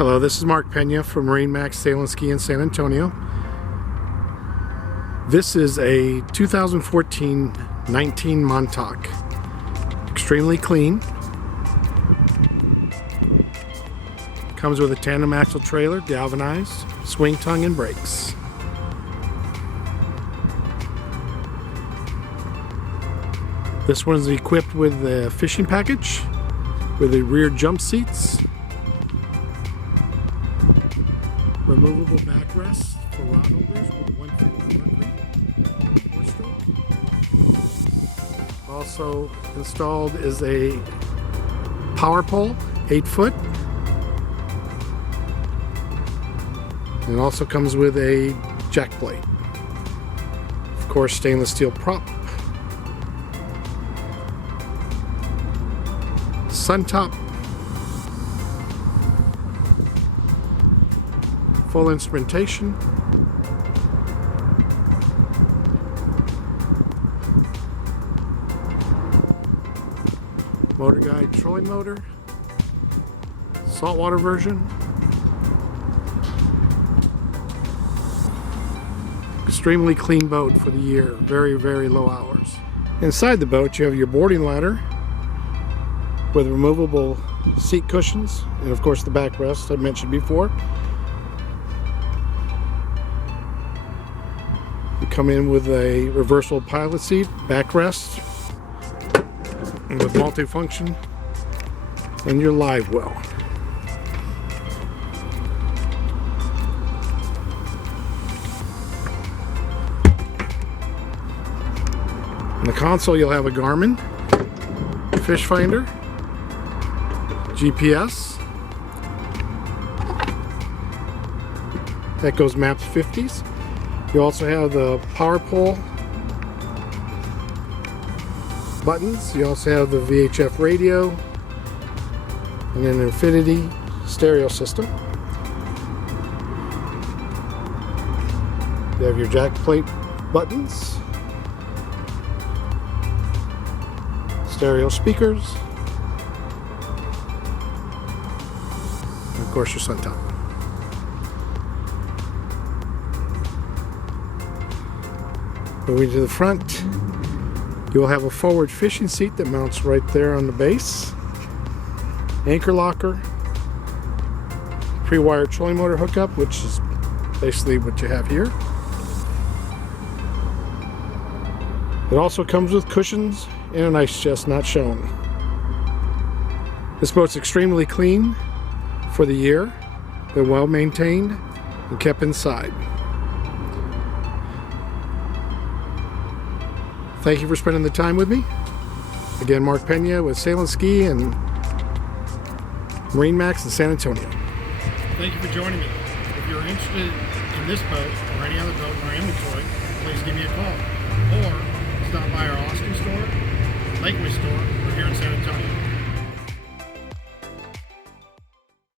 Hello, this is Mark Pena from MarineMax Sail and Ski in San Antonio. This is a 2014-19 Montauk. Extremely clean. Comes with a tandem axle trailer, galvanized, swing tongue and brakes. This one's equipped with a fishing package with the rear jump seats, removable backrests for rod holders with a 150 Mercury FourStroke. Also installed is a power pole, 8 foot. And it also comes with a jack plate. Of course, stainless steel prop. Sun top. Full instrumentation. Motor guide trolling motor. Saltwater version. Extremely clean boat for the year. Very, very low hours. Inside the boat you have your boarding ladder with removable seat cushions and of course the backrest I mentioned before. You come in with a reversible pilot seat, backrest, and with multifunction, and your live well. In the console you'll have a Garmin, fish finder, GPS, Echo's Maps 50s. You also have the power pole buttons. You also have the VHF radio and an infinity stereo system. You have your jack plate buttons, stereo speakers, and of course your sun top. Moving to the front, you'll have a forward fishing seat that mounts right there on the base, anchor locker, pre-wired trolling motor hookup, which is basically what you have here. It also comes with cushions and an ice chest not shown. This boat's extremely clean for the year. They're well maintained and kept inside. Thank you for spending the time with me. Again, Mark Pena with Sail and Ski and MarineMax in San Antonio. Thank you for joining me. If you're interested in this boat or any other boat in our inventory, please give me a call. Or stop by our Austin store, Lakewood store, or here in San Antonio.